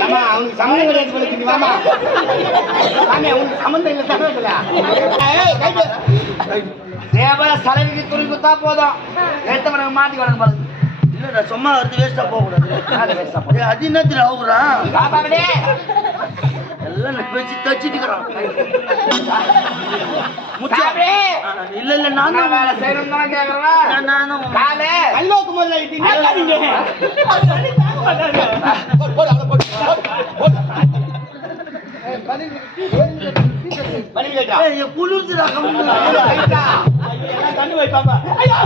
ஆமா அவனுக்கு சம்மந்தம் கிடையாது போல நீ வாமா. சாமி அவனுக்கு சம்மந்தம் இல்லை சம்மந்தம் ஏய் கைது தேவ சலவிக்கு குறி குத்தா போதும். எடுத்தவனுக்கு மாட்டி வளர்ந்து பாருங்க இல்லடா சும்மா வருது வேஸ்டா போக கூடாது அது என்னத்துல ஆகுறா பாப்பாடே எல்லாம் வச்சு தச்சுட்டுக்கிறான். இல்ல இல்ல நான் என்ன தான் வேலை செய்யணும்னு தான் கேக்குறேன் நான் நானும். காலு. கல்லோக்கு முதல்ல இது ஏய், குளிர்துடா கம்முனு. தண்ணி வைப்பாங்க ஐயா,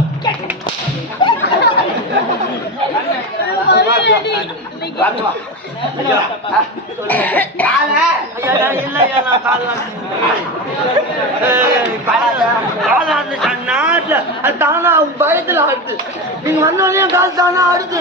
நான் தானா பயத்துல ஆடுது நீங்க வந்தோடனே கால் தானா ஆடுது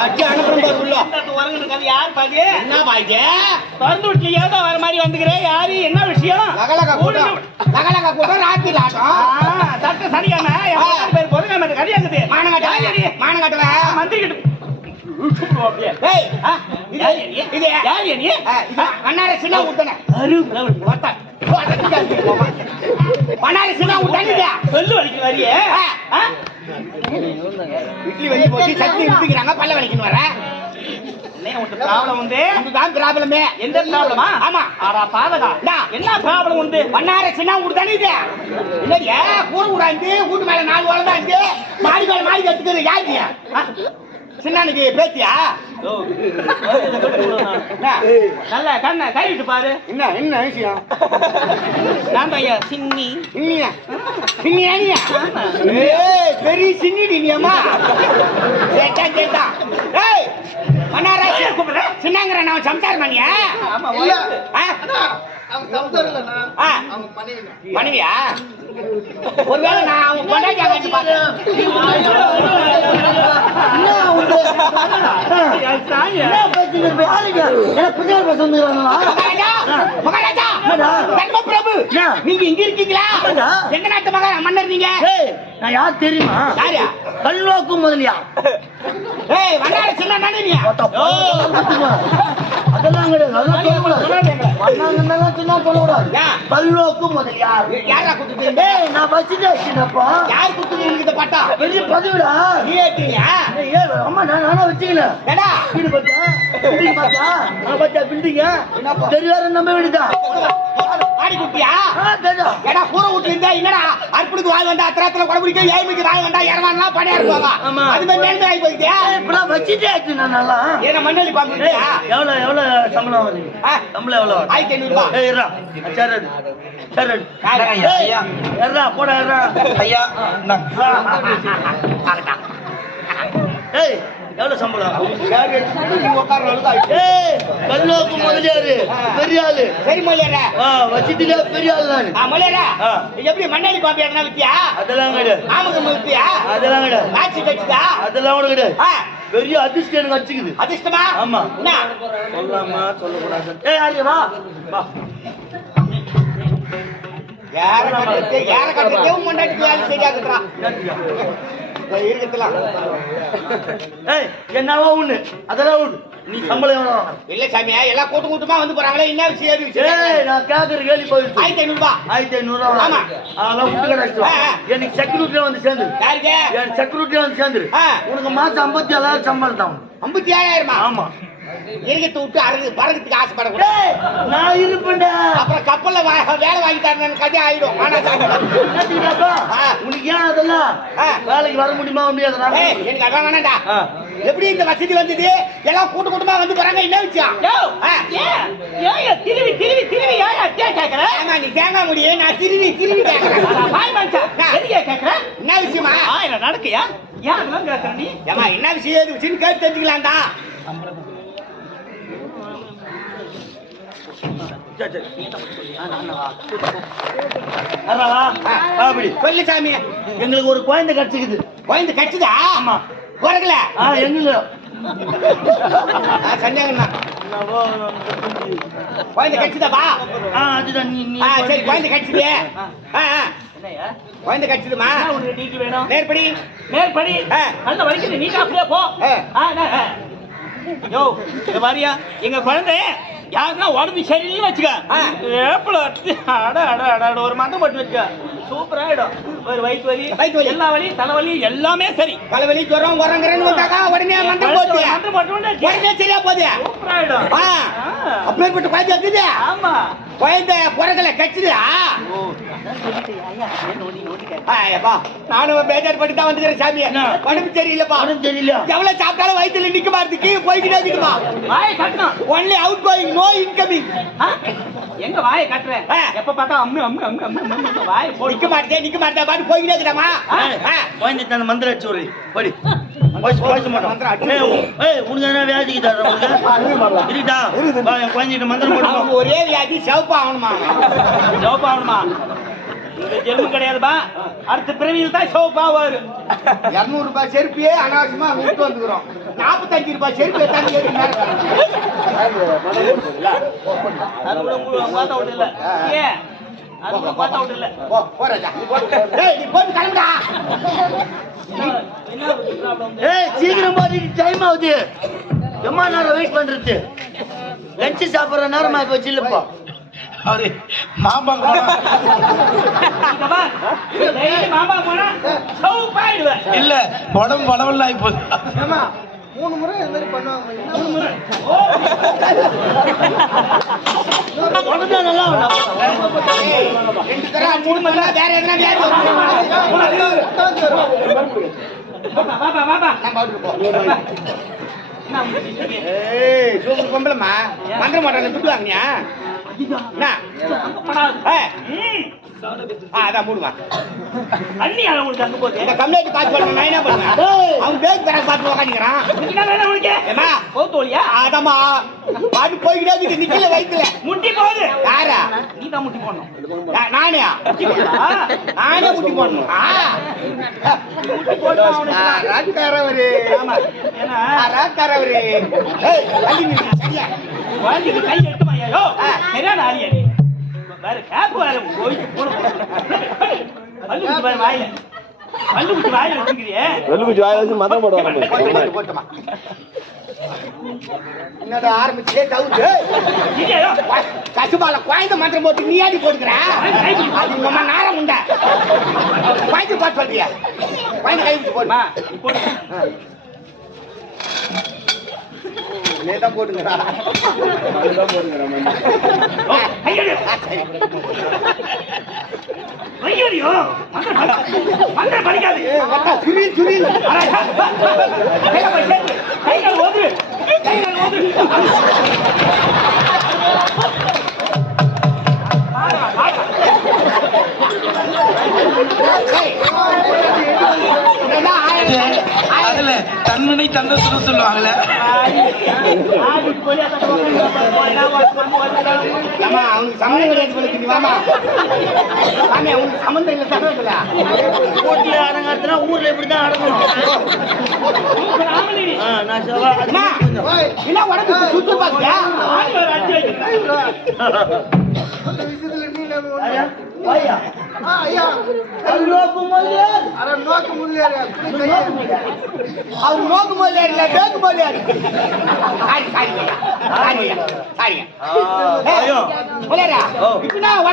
அடி அனுப்புறோம் பாரு உள்ள. யார் பாதி? என்ன பாய்க்கு திறந்து விட்டு ஏதோ வர மாதிரி வந்துக்கிறேன் யாரு? என்ன விஷயம்? லகலகா கூட்டம் லகலகா கூட்டம் ராத்திரி ஆ, ஆட்டம் தட்டு சரியான என் பொண்டாட்டி பேர் பொதுக்காம கரியாக்குது மானங்காட்டுவ மந்திரி கிட்ட இது யார் நீ? மன்னார சின்ன ஊத்தன வத்தா மன்னார சின்ன ஊத்தன சொல்லு வலிக்கு வரியே. இட்லி வெளிய போச்சு சட்னி விப்பிக்கிறாங்க பல்ல வலிக்கணும் வர. ப்ராப்ளம் உண்டு. இதுதான் ப்ராப்ளமே எந்த ப்ராப்ளமா ஆமா. ஆறா பாதகா. என்ன ப்ராப்ளம் உண்டு? மன்னார சின்ன ஊத்தானே இது? இல்லையா கூறு கூடாந்து வீட்டு மேல நாலு வளம் தான் மாடி மேல மாடி கத்துக்கிறது யாரு? சின்னனுக்கு பேத்தியா? நல்ல கண்ண கழுவிட்டு பாரு. என்ன என்ன விஷயம்? நான் ஐயா சின்னி. இன்னியா இன்னியா இன்னியா ஏய் பெரிய சின்னிடி நீ அம்மா சேட்டா சேட்டா ஏய் மன்னாரா கூப்பிடுற? சின்னங்கற நான் சம்சாரம் பண்ணியா? ஆமா இல்ல இல்ல. ஆ. மனைவியா? ஒருவேளை நான் அவன் பொண்டாட்டி நீங்க இங்க இருக்கீங்களா எங்க நாட்டு மகா மன்னர் நீங்க நான் யார் தெரியுமா யாரு முதலியா ஏய் வண்ணார சின்ன நானியா அதெல்லாம் கிடையாது அதெல்லாம் சொல்லக்கூடாது. சின்ன சொல்லக்கூடாது ஏன்? கல்நோக்கு முதலியார் யாரா? குத்துட்டு நான் பசிட்டே சின்னப்பா. யார் இந்த பட்டா? பெரிய பதவிடா. நீ நான் நானா வச்சுக்கல. ஏடா வீடு பார்த்தியா பில்டிங் நான் பில்டிங்க? தெரியாத நம்ம வீடுதான் ஆடி குட்டியா? ஏடா கூரை விட்டு இருந்தா என்னடா? அற்புடுக்கு வாழ் வந்தா அத்திரத்துல குடபிடிக்க ஏழ்மைக்கு வாழ் வந்தா இறவான்லாம் படையா இருப்பாங்க. அது மாதிரி மேல்மை ஆகி போயிட்டியா இப்பெல்லாம் வச்சுட்டே நான் நல்லா. என்ன மண்ணலி பாக்குறியா எவ்வளோ எவ்வளோ சம்பளம் வருது. சம்பளம் எவ்வளோ? ஆயிரத்தி ஐநூறு ரூபாய் ஏய் இருடா சரி சரி போடா இருடா ஐயா. ஏய் எவ்வளவு சம்பளம்? கல்லோக்கு முதலியாரு பெரிய ஆளு சரி மொழியரா ஆ வச்சுட்டுல பெரிய ஆளு நானு. ஆ. எப்படி மண்ணலி பாப்பி எதனா வித்தியா? அதெல்லாம் கிடையாது. ஆமகம் வித்தியா? அதெல்லாம் கிடையாது. காட்சி கட்சிதா? அதெல்லாம் கூட கிடையாது. பெரிய அதிர்ஷ்டம் எனக்கு வச்சுக்குது அதிர்ஷ்டமா? ஆமா. என்ன? சொல்லலாமா? சொல்லக்கூடாது ஏய் ஆளு வா. வா. யார கட்டுறது யார கட்டுறது உன் முன்னாடி வேலை சரியா கட்டுறான் இருக்கத்தலாம் ஏய் என்னவோ ஒண்ணு. அதெல்லாம் ஒண்ணு. நீ சம்பளம் எவ்வளவு? இல்ல சாமி எல்லாம் கூட்டு கூட்டமா வந்து போறாங்களே? என்ன விஷயம் விஷயம் ஏய் நான் கேக்குற கேள்வி போயிடுச்சு ஆயிரத்தி ஐநூறு ரூபாய் ஆயிரத்தி ஐநூறு ரூபா ஆமா. அதெல்லாம் விட்டு கிடைச்சு. எனக்கு செக்யூரிட்டியா வந்து சேர்ந்து யாருக்கு? என் செக்யூரிட்டியா வந்து சேர்ந்துரு. ஆ. உனக்கு மாசம் ஐம்பத்தி ஏழாயிரம் சம்பளம் தான் ஐம்பத்தி ஏழாயிரமா? ஆமா. இருக்கத்தை விட்டு அறுகு பறக்கிறதுக்கு ஆசைப்படக்கூடாது. நான் இருப்பேன்டா. அப்புறம் கப்பல்ல வேலை வாங்கி தரேன் கதை ஆயிடும். உனக்கு ஏன் அதெல்லாம். வேலைக்கு வர முடியுமா முடியாதுடா ஏய், எனக்கு அதான் வேணாம்டா. ஆ. எப்படி இந்த வசதி வந்தது? எல்லாம் கூட்டு கூட்டமா வந்து போறாங்க என்ன விஷயம்? திருவி திருவி திருவி ஏயா தேன் கேக்குற? ஏமா நீ தேங்காய் முடியே நான் திருவி திருவி கேட்கறேன் பாய் மனுஷா எதுக்கே கேக்குற? என்ன விஷயமா? ஆயிரம் நடக்கையா? ஏன் அதெல்லாம் கேக்குற நீ? ஏமா என்ன விஷயம்? ஏது விஷயம் கேட்டு தெரிஞ்சுக்கலாம் தான் சரி, சரி. வர்றா, வா. வா, அப்படி சொல்லு சாமி எங்களுக்கு ஒரு குழந்தை கிடைச்சிக்குது. குழந்தை கட்சுதா ஆமா. ஆ எங்களுக்கு தான் குழந்தை கட்சுதாப்பா ஆ அதுதான் நீ சரி குழந்தை என்னய்யா? குழந்தை கட்சுதுமா என்ன உனக்கு டீக்கு வேணும்? மேற்படி. ஆ. நல்ல வலிக்குது நீ அப்படியே போ. யோ எங்க குழந்தை? யாருன்னா உடம்பு சரியில்லைன்னு வச்சுக்க ஆ. ஏப்பல அட அட அட அட, ஒரு மந்தம் போட்டு வச்சுக்க சூப்பரா ஆயிடும். ஒரு வயிற்று வலி வயித்து வலி. எல்லா வலி தலைவலி எல்லாமே சரி. தலைவலி ஜுரம் உரங்குறேன்னு வந்தாக்கா உடனே மந்திரம் போட்ட உடனே சரியா போகுது. சூப்பரா ஆயிடும். ஆ. ஆ. அப்பேற்பட்ட குழந்தை இருக்குது ஆமா. குழந்தை பிறகுல கட்சுதா ஓ. அதான் சொல்லிட்டு ஐயா ஏன் நோண்டி நோண்டி கேட்க? ஆயப்பா நானும் பேஜார் பட்டு தான் வந்துக்கிறேன் சாமி? உடம்பு சரியில்லைப்பா. ஒன்றும் தெரியல எவ்வளவு சாப்பிட்டாலும் வயித்துல நிக்க மாட்டுது கீழே போய்கிட்டே இருக்குமா? Only outgoing no incoming? எங்க வாயை கட்டுறேன் ஆ. எப்ப பார்த்தா அம்மு அம்மு அம்மு அம்மு அம்மு, அம்மு வாயை போடு. நிக்க மாட்டேன் நிக்க மாட்டேன் பாட்டு போய்கிட்டே குழந்தை தந்த மந்திரம் அடிச்சு. விடு. படி ஒரே வியாதி சிவப்பாகணுமா இந்த ஜென்மு கிடையாதுப்பா. அடுத்த பிறவியில் தான் சிவப்பா வரும் இருநூறு ரூபாய் செருப்பியே அனாவசியமா விட்டு வந்துக்கிறோம். நாற்பத்தஞ்சு ரூபாய் செருப்பு ஏய் சீக்கிரம் டைம் ஆகுது. எம்மா நேரம் வெயிட் பண்றது? லஞ்சு சாப்பிடுற நேரமா போச்சு இல்லப்பா அவரு மாம்பழம் டெய்லி மாமா போனா சிவப்பாயிடுவேன் இல்ல உடம்பு படவல்ல ஆகி போகுது மூணு முறை இந்த மாதிரி பண்ணுவாங்க. மூணு முறை. ஓ உடனே நல்லா ஏய், ரெண்டு தடவை மூணு மணி நேரம் வேற எதனா ஏய். சூப்பர் பொம்பளமா மந்திர மாட்டாங்க துட்டு அதான் மூடுமா அண்ணி அதை உங்களுக்கு அங்க போகுது இந்த கம்ப்ளைண்ட் காசு பண்ண நான் என்ன பண்ணுவேன் அவன் பேக் தர பார்த்து உக்காந்துக்கிறான். உனக்கு ஏமா கோத்தோலியா அதாம்மா பாட்டு போய்கிட்டே நிக்கல வயித்துல. முட்டி போகுது. யாரா? நீ தான் முட்டி போடணும்? நானே நானே முட்டி போடணும். முட்டி ஆ, ராக்காரவரு. ஆமா. ஏன்னா நில்லு, சரியா? குழந்தைக்கு கை எட்டுமா ஐயோ? ஆ. சரியான ஆளியா நீ வேற கேப் வேற போய் போட பல்லு குச்சி வேற வாயில. பல்லு குச்சி வாயில வச்சுக்கிறியே வெள்ளுக்குச்சி வாயில வச்சு மதம் போடுவாங்க. போட்டு, போட்டு, போட்டுமா. என்னடா ஆரம்பிச்சே தவுது கசுபால குழந்தை மந்திரம் போட்டு நீ ஆடி போட்டுக்கிற? அது நேரம் உண்டா. குழந்தை பாட்டு சொல்றியா. குழந்தை கை விட்டு போடுமா? நீ தான் கையெடு. கையெடியோ? மந்திரம் படிக்காது. சேர்த்து. கைகள் ஓது. ஆயிரம் தன்மனை தந்த சொல்ல சொல்லுவாங்கல்ல அவனுக்கு சம்மந்தம் கிடையாது போல நீ. சாமி, அவனுக்கு சம்மந்தம் இல்லை, சம்மந்தம் இல்லை. கோட்டில அடங்காத்துனா ஊர்ல இப்படிதான் அடங்கணும். என்ன உடம்பு சுத்து ஒரு ஐயா. அது நோக்கும் போது அவர் நோக்கு முதலியாரு இல்ல, பேக்கு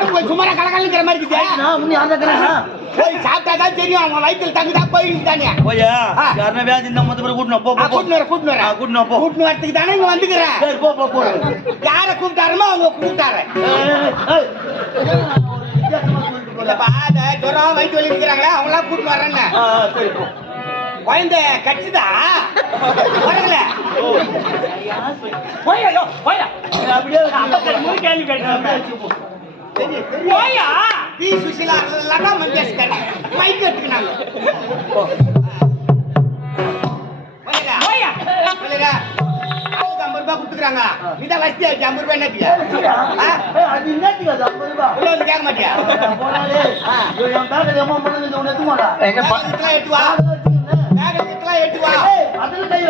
கொஞ்சம் சுமாரா கலக்கலங்கிற மாதிரி இருக்குது. போய் சாப்பிட்டாதான் தெரியும் அவங்க வயித்துல தங்குதா போயிருக்கு தானே. போயா. யாருன்னா வியாதி இருந்தா மொத்த பேர் கூட்டணும் போ ஆ, கூட்டினு வா, போ. கூட்டினு வரத்துக்கு தானே இங்க வந்துக்கிறேன் சரி போ போ போ. யார கூப்பிட்டாருமோ அவங்க கூப்பிட்டாரு. இல்லப்பா இந்த ஜுரம் வயிற்று வலி இருக்கிறாங்களே அவங்களாம் சரி போ. குழந்தை கட்சிதா வரல போயா போயா. அப்படியே அப்ப மூணு கேள்வி கேட்டேன். போயா? டி சுஷிலா லதா மங்கேஷ்கர். மைக் எடுத்துக்கினாங்க. போயா போயா சொல்லுங்க ஆளுக்கு ஐம்பது ரூபாய் கொடுத்துக்கிறாங்க வசதி ஆச்சு ஐம்பது ரூபாய் என்னத்துக்கு அது என்னத்துக்கு அது ஐம்பது ரூபா? உள்ள வந்து கேட்க மாட்டியா போனாலே, என் பேக்கெட் ஏம்மா பண்ணுது, இவனை எடுக்க மாட்டா. எங்க பா- பேக்கெட்லாம் எட்டு வா பேக்கெட்லாம் எட்டு வா அதுல கை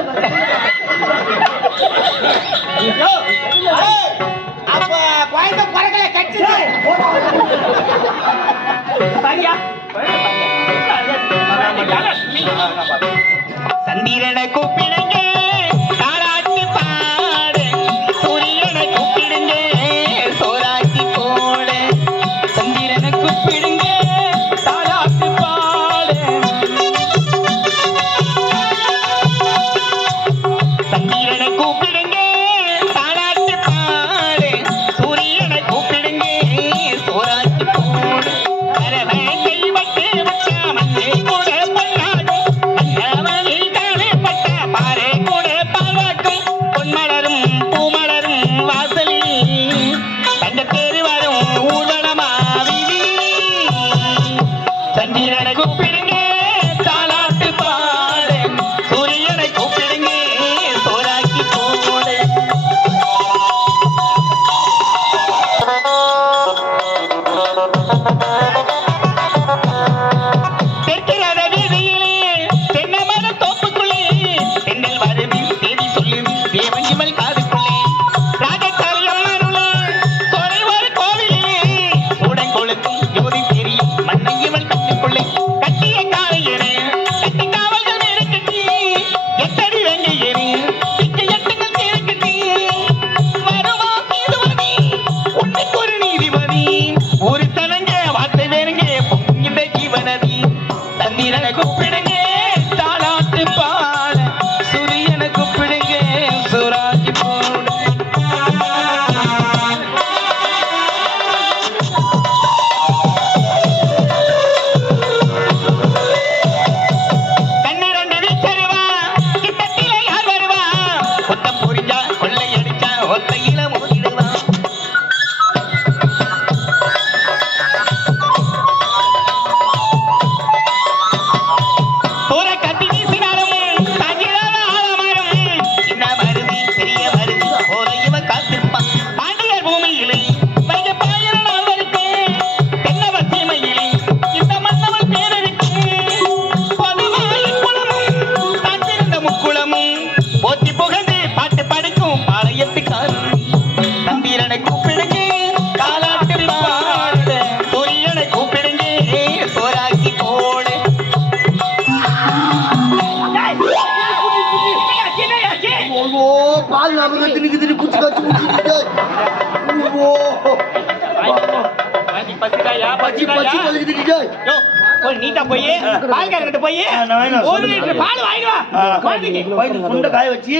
ஆ, குழந்தைக்கு வயிறு புண்டை காய வச்சு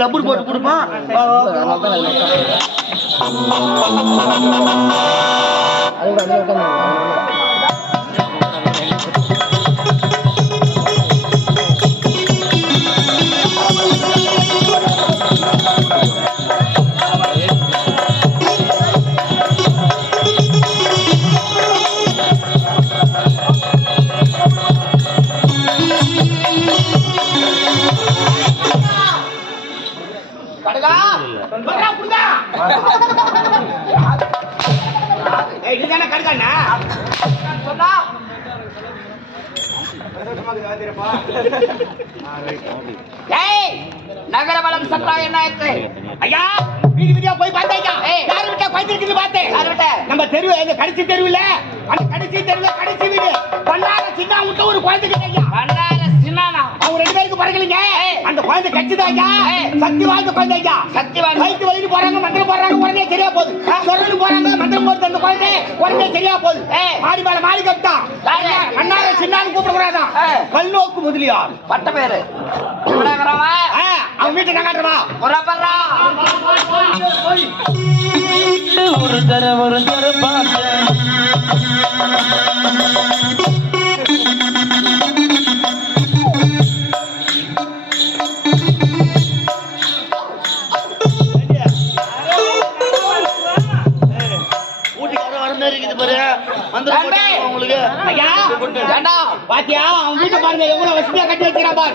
லப்பர் போட்டு கொடுப்பான் ஆ, ஏய், நகர வளம் சட்டா என்ன ஆயிற்று? ஐயா வீதி வீதியா போய் பார்த்தேன் ஐயா. யாரு விட்டா குழந்தைக்குன்னு பார்த்தேன். நம்ம தெருவு எங்க கடைசி தெருவுல அந்த கடைசி தெருவுல கடைசி வீடு பண்டார சின்ன விட்டு ஒரு குழந்தைக்கு ஐயா பிறகுலீங்க அந்த குழந்தை கட்சிதான் ஐயா சக்தி வாய்ந்த குழந்தை ஐயா சக்தி வாய்ந்த வயிற்று வலிக்கு போறாங்க மந்திரம் போடுறாங்க உடனே சரியா போகுது. சொரன்னு போறாங்க மந்திரம் போடுறது அந்த குழந்தை உடனே சரியா போகுது. மாடி மேல மாடி கட்டான் அண்ணார சின்னான்னு கூப்பிடக்கூடாதான் கல்நோக்கு முதலியார். பட்ட பேரு. அவன் வீட்டுக்கு காட்டுறவா? ஒரு தர ஒரு தர பார்த்தேன் பாருங்க. எவ்வளவு வசதியா கட்டி வச்சுக்கிறான் பாரு.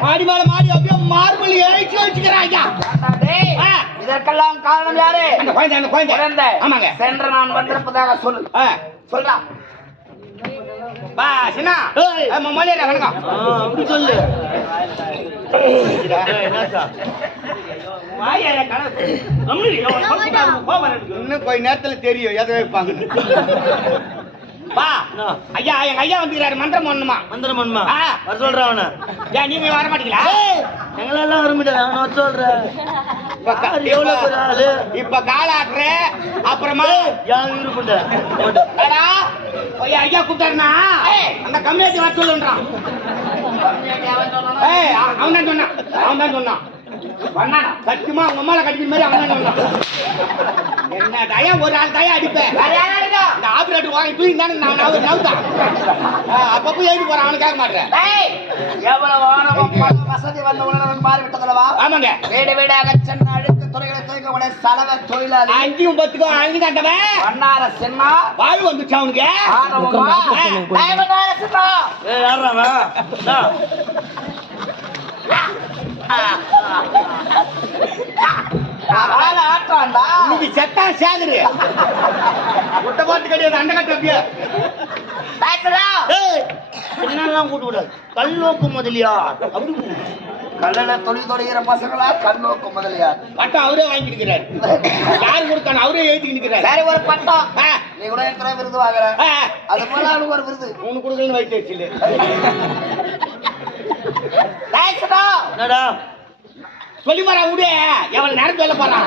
மாடி மேல மாடி அப்படியே மார்பிள் இதற்கெல்லாம் காரணம் யாரு? அந்த குழந்தை அந்த குழந்தை. ஆமாங்க. சென்ற நான் வந்திருப்பதாக சொல்லு. சொல்றான் பா சின்ன. மொழியா வணக்கம். அப்படி சொல்லு. இன்னும் கொஞ்ச நேரத்துல தெரியும் எதை வைப்பாங்க பா ஐயா எங்க ஐயா வந்துக்கிறாரு மந்திரம் ஒண்ணுமா? மந்திரம் பண்ணுமா. வர சொல்றேன் அவனை. ஏன் நீங்க வர மாட்டீங்களா? எங்களெல்லாம் வர முடியாது. அவனை வர சொல்றேன். இப்ப காலாட்டுற அப்புறமா ஐயா கூப்பிட்டாருனா அந்த கம்யூனிட்டி வர சொல்லுன்றான். அவன் தான் சொன்னான். அவன் தான் சொன்னான். பண்ணானா சத்தியமா அவங்க அம்மால கட்டிக்கிற மாதிரி சொன்னான் என்ன தயா? ஒரு ஆள் தயா அடிப்பேன் இந்த ஆபரேட்டர் வாங்கி தூக்கி தானே நான் நான் நவுத்தான் அப்பப்போ எழுதி போறான். அவனு கேட்க மாட்டேன் எவ்வளவு பணம், வசதி வந்த உணவன் மாறி விட்டதல்லவா? ஆமாங்க. வீடு வீடாக சென்ற அழுக்கு துறைகளை துவைக்கக்கூடிய சலவ தொழிலாளி. அஞ்சும் பத்துக்கும் அழுது கண்டவன். பண்ணார சின்னா வாழ் வந்துச்சு அவனுக்கு? ஆணவமா ஏய், பண்ணார சின்னா ஆள ஆட்டான்டா இன்னைக்கு செத்தா சேகுரு முட்டை பாட்டு கிடையாது அண்டை கட்டு அப்படியே. பேசுறா என்னெல்லாம் கூட்டு விடாது? கல் நோக்கு முதலியா? அப்படி கல்லல தொழில் தொடுகிற பசங்களா? கண்ணோக்கு முதலியார் பட்டம் அவரே வாங்கிட்டு இருக்கிறாரு யாரு கொடுத்தானு அவரே இருக்கிறாரு. சரி ஒரு பட்டம். நீ கூட எத்தனை விருது வாங்குற. அது போல அவனுக்கு ஒரு விருது. உனக்கு கொடுக்கணும்னு வைத்து வச்சு என்னடா சொல்லி மாறா விடு எவ்வளவு நேரம் சொல்ல போறான்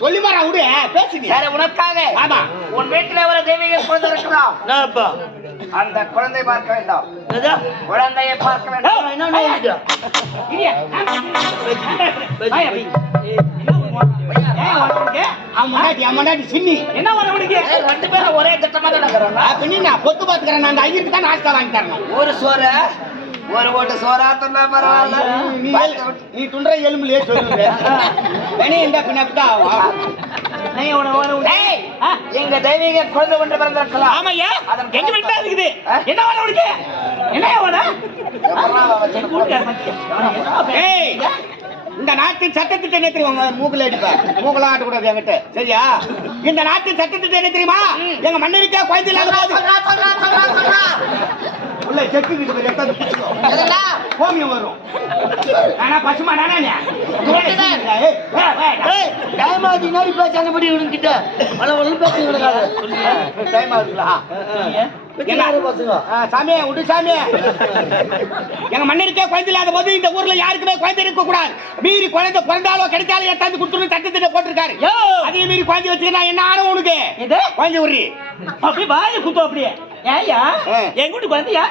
சொல்லி மாறா விடு பேசுங்க சரி உனக்காக ஆமா உன் வீட்டுல ஒரு தெய்வீக குழந்தை இருக்குதா என்னப்பா அந்த குழந்தை பார்க்க வேண்டாம் குழந்தையை பார்க்க வேண்டாம் என்ன என்ன ரெண்டு பேரும் ஒரே திட்டமா தான் நான் பொத்து பாத்துக்கிறேன் நான் அந்த ஐயருக்கு தான் நாஸ்தா வாங்கி தரணும். ஒரு சோறு ஒரு ஓட்டு சோறா துண்ணா பரவாயில்ல. நீ துண்ட எலும்புலயே சொல்லுங்க வேணே இந்த ஏய், எங்க தெய்வீக குழந்தை ஒன்று பிறந்திருக்கலாம். ஆமாய்யா? அதன் எங்க வீட்டுல இருக்குது? என்ன வர உனக்கு? என்ன வர இந்த நாட்டின் சட்டத்திட்ட என்ன தெரியுமா மூக்குல அடிப்ப மூக்கெல்லாம் ஆட்டக்கூடாது என்கிட்ட. சரியா? இந்த நாட்டின் சட்டத்திட்ட என்ன தெரியுமா எங்க மன்னருக்கே குழந்தை இல்லாத உள்ள செக்கு கிட்ட பிடிச்சிக்கோ? கோமியம் வரும். ஆனா பசுமா நானே ஏய் டைமாஜி நாடி பேசாத படி உனக்கிட்ட வள வள பேசி விடுறாங்க டைம் ஆகுங்களா என்ன? பசங்க. சாமி விடு சாமி. எங்க மன்னருக்கே குழந்தை இல்லாத போது இந்த ஊர்ல யாருக்குமே குழந்தை இருக்க கூடாது. மீறி குழந்தை பிறந்தாலோ கிடைச்சாலும் எத்தாந்து கொடுத்துருன்னு சட்டத்திட்ட போட்டிருக்காரு! அதே மீறி குழந்தை வச்சுக்கினா என்ன ஆணும் உனக்கு? இது? குழந்தை உரி அப்படி வாய குத்தம் அப்படியே. ஏய்யா ஆ. என் வீட்டு குழந்தையா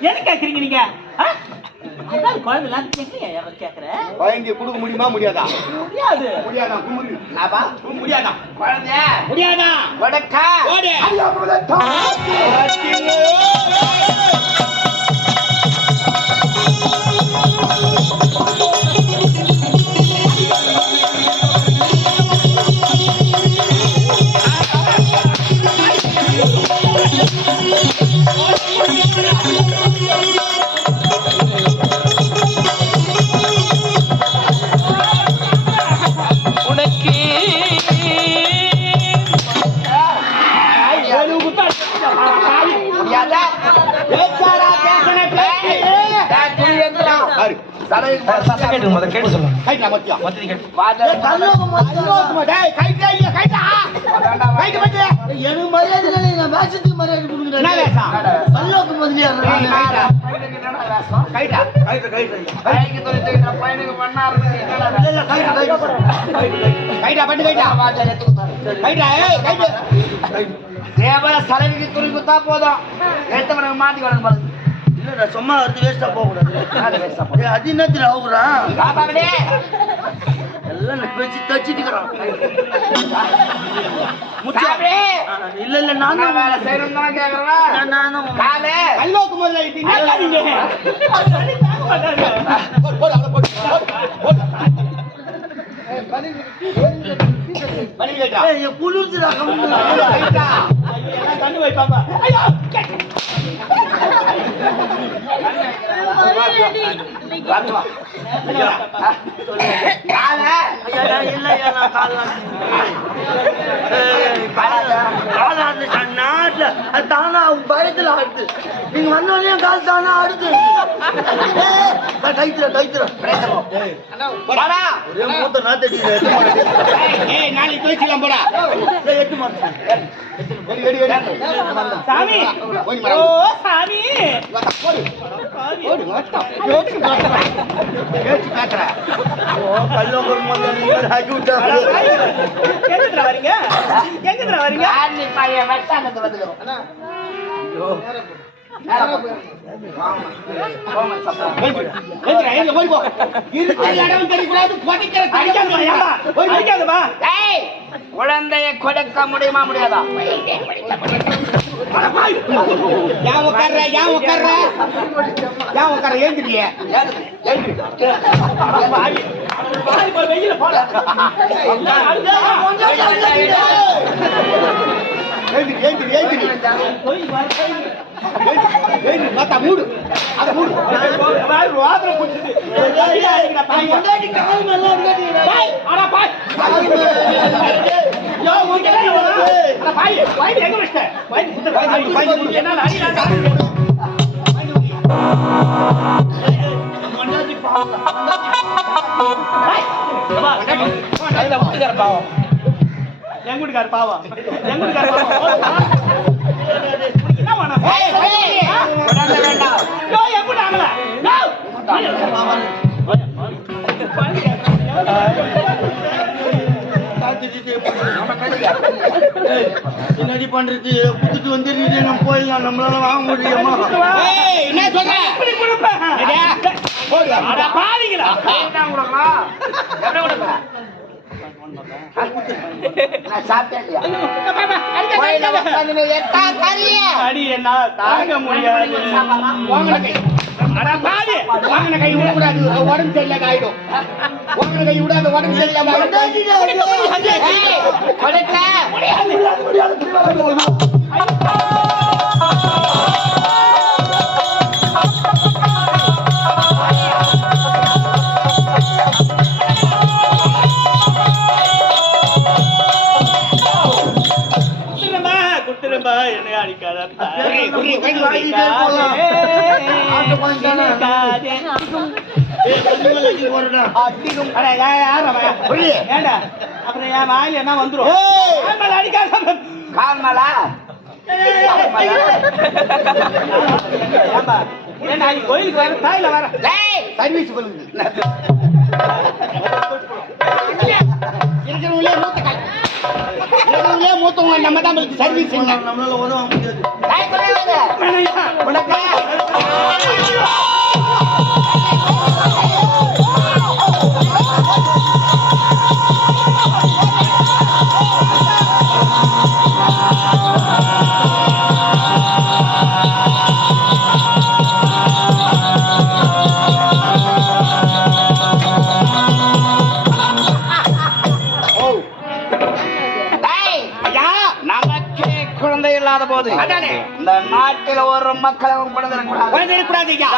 என்ன கேக்குறீங்க நீங்க? குழந்தை இல்லாத கேக்குறீங்க அவர் கேக்குற. குழந்தை கொடுக்க முடியுமா? முடியாதா? முடியாது. முடியாதா? முடியாதா? குழந்தைய. முடியாதா? கொடுக்க. ஓடு. சத்தம். கேட்டு முதல்ல கேட்டு சொல்லுங்க. கைட்டா மத்தியா? மத்தி கேட்டு. வாஜா, அல்லோக்குமா டேய் கைட்டா இல்லையா கைட்டா? வாடாடா, வா. கைட்டு மத்தியா எனக்கு மரியாதை இல்லை நான் வேஷத்துக்கு மரியாதை கொடுக்குறேன். என்ன வேஷம்? பல்லோக்கு முதலியார் கைட்டா? பையனுக்கு என்னடா வேஷம்? கைட்டா? பையனுக்கு துணி தைக்கிற பையனுக்கு மண்ணாரு, என்னடா வேஷம்? கைட்டா பண்ணு கைட்டா வாஜா, எடுத்து கொடுத்தாரு. கைட்டா ஏய் கைட்டு. தேவர தலைவிக்கு துணி குத்தா போதும். எடுத்தவனுக்கு மாட்டி வழங்க பாருங்க இல்லடா சும்மா வந்து வேஸ்டா போக கூடாது அது என்னத்துல ஆகுறான். எல்லாம் வச்சு தச்சுட்டுக்கிறான். இல்ல இல்ல நான் வேலை தானே கேக்குறேன். நான் நானும் காலு. கல்லோக்கு முதல்ல கண்ணு வைப்பாங்க தானா பயத்துல ஆடுது நீங்க வந்தோடனே கால் தானா ஆடுது டைத்துல சாமி வரீங்க குழந்தைய கொடுக்க முடியுமா முடியாதா ஏன் உட்கார்ற ஏன் உட்கார்ற ஏன் உட்கார்ற ஏந்திரியே வெயில போல. ஏந்திரி ஏந்திரி ஏந்திரி பார்த்தா மூடு அதை மூடு மேல இருக்காதீங்க. பாய், பாய். அடா, பாய், பாவம் எங்க வீட்டுக்காரு பாவம் உனக்கு என்ன வேணும்? ஏய், என்னடி பண்றது? புத்துட்டு வந்துருது நம்ம போயிடலாம்? நம்மளால வாங்க முடியுமா? என்ன சொல்ற? போடு. அட. என்ன கொடுக்கலாம்? கொடுக்கலாம்? அடி தாங்க முடியாது. கை. விடக்கூடாது. உடம்பு சரியில்லாத ஆயிடும். வாங்கின கை விடாத உடம்பு சரியில்லாத ஆயிடும். அப்புறம் என் வாயில என்ன வந்துரும்? ஏய். என் மேல அடிக்காத. கால் மேலா? ஏம்பா, ஏண்டா, நீ கோயிலுக்கு வர தாயில வர? டேய், சர்வீஸ் பண்ணுங்க. இருக்கிறவங்களே இருக்கிறவங்களே மூத்தவங்க நம்ம தான் உங்களுக்கு சர்வீஸ் என்ன? நம்மளால உதவ முடியாது. உனக்கு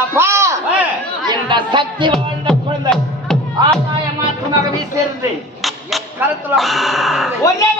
அப்பா, ஆ. இந்த சக்தி வாழ்ந்த குழந்தை ஆதாய மாற்றமாக வீசியிருந்து என் கருத்துல ஒரே